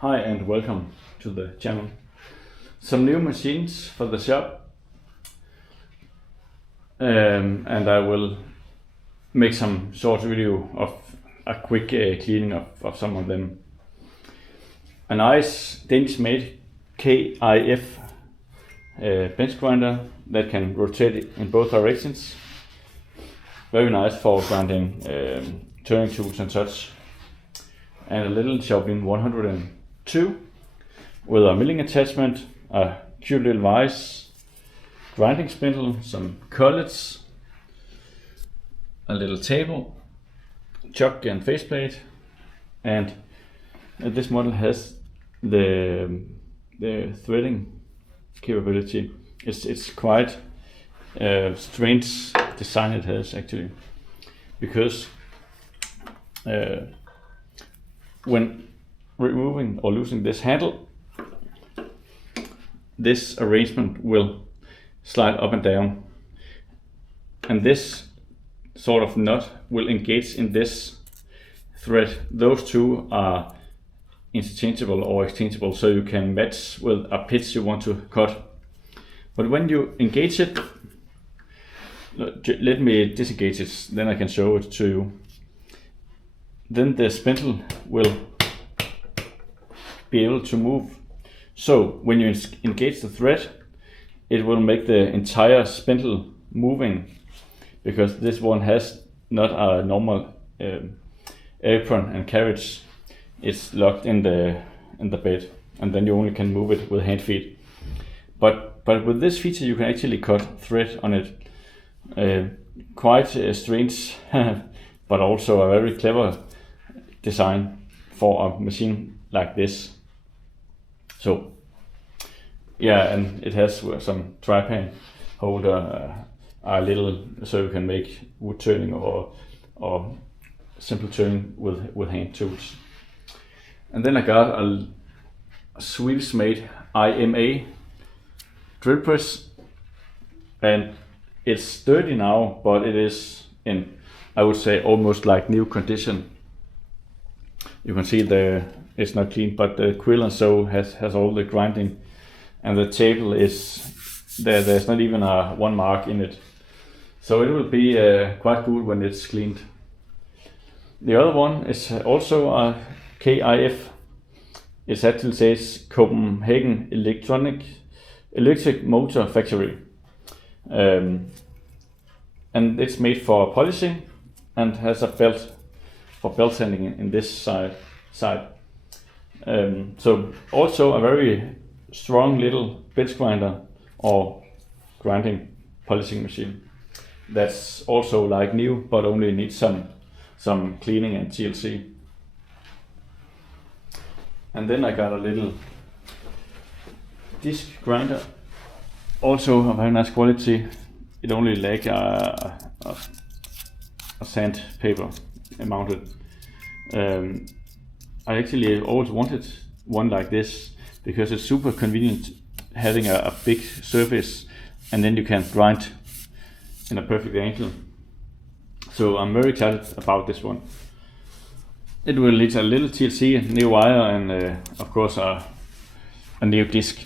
Hi and welcome to the channel. Some new machines for the shop, and I will make some short video of a quick cleaning of some of them. A nice Danish made KEF bench grinder that can rotate in both directions. Very nice for grinding turning tools and such. And a little Schaublin 102 with a milling attachment, a cute little vise, grinding spindle, some collets, a little table, chuck and faceplate, and this model has the threading capability. It's quite strange design it has actually, because when removing or losing this handle, this arrangement will slide up and down, and this sort of nut will engage in this thread. Those two are interchangeable or exchangeable, so you can match with a pitch you want to cut. But when you engage it, let me disengage it, then I can show it to you. Then the spindle will be able to move. So when you engage the thread, it will make the entire spindle moving, because this one has not a normal apron and carriage. It's locked in the bed, and then you only can move it with hand feet. But with this feature you can actually cut thread on it. Quite strange but also a very clever design for a machine like this. So yeah, and it has some tripod holder, a little, so you can make wood turning or simple turning with hand tools. And then I got a Swedish made IMA drill press, and it's dirty now, but it is in, I would say, almost like new condition. You can see it's not clean, but the quill and so has all the grinding, and the table is there. There's not even one mark in it, so it will be quite good when it's cleaned. The other one is also a KEF. It actually says Copenhagen Electric Motor Factory, and it's made for polishing and has a belt for belt sanding in this side. So also a very strong little bench grinder or grinding polishing machine. That's also like new, but only needs some cleaning and TLC. And then I got a little disc grinder, also of very nice quality. It only lacks a sandpaper mounted. I actually always wanted one like this, because it's super convenient having a big surface, and then you can grind in a perfect angle. So I'm very excited about this one. It will need a little TLC, a new wire, and of course a new disc.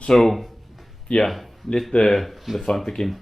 So yeah, let the fun begin.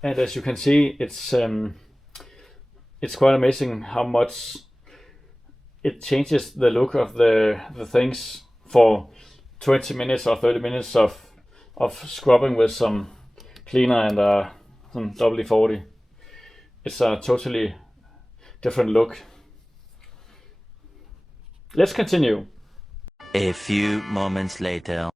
And as you can see, it's quite amazing how much it changes the look of the things for 20 minutes or 30 minutes of scrubbing with some cleaner and some WD-40. It's a totally different look. Let's continue. A few moments later.